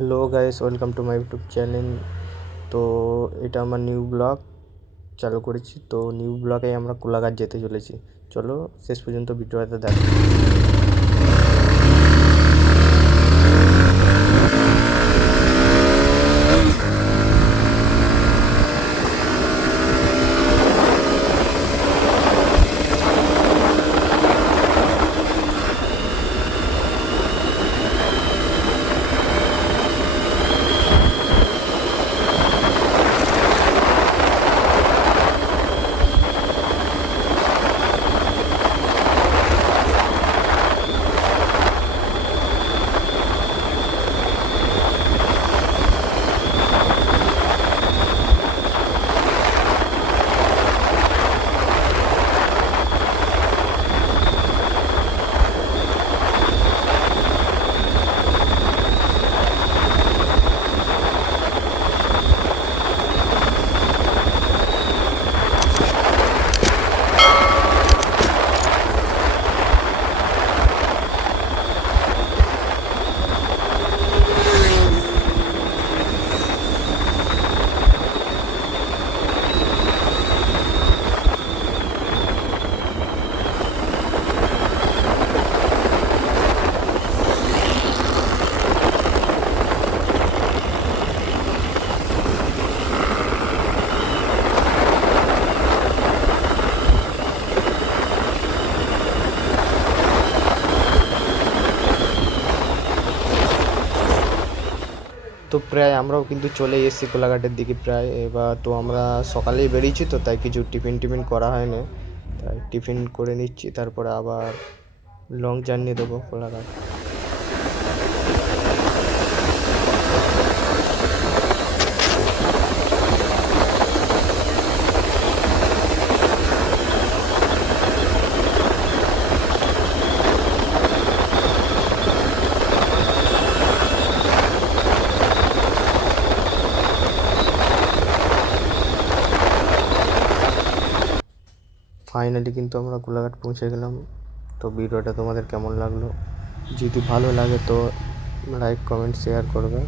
Hello guys, welcome to my YouTube channel. তো এটা আমার নিউ ব্লগ চালু করেছি। তো নিউ ব্লগে আমরা কোলাঘাট যেতে চলেছি। চলো শেষ পর্যন্ত ভিডিওটা দেখো। তো প্রায় আমরাও কিন্তু চলে এসেছি কোলাঘাটের দিকে প্রায়। এবার তো আমরা সকালেই বেরিয়েছি, তো তাই কিছু টিফিন করা হয়নি, তাই টিফিন করে নিচ্ছি, তারপরে আবার লং জার্নি দেবো কোলাঘাট। ফাইনালি কিন্তু আমরা কোলাঘাট পৌঁছে গেলাম। তো ভিডিওটা তোমাদের কেমন লাগলো? যদি ভালো লাগে তো লাইক, কমেন্ট, শেয়ার করবে।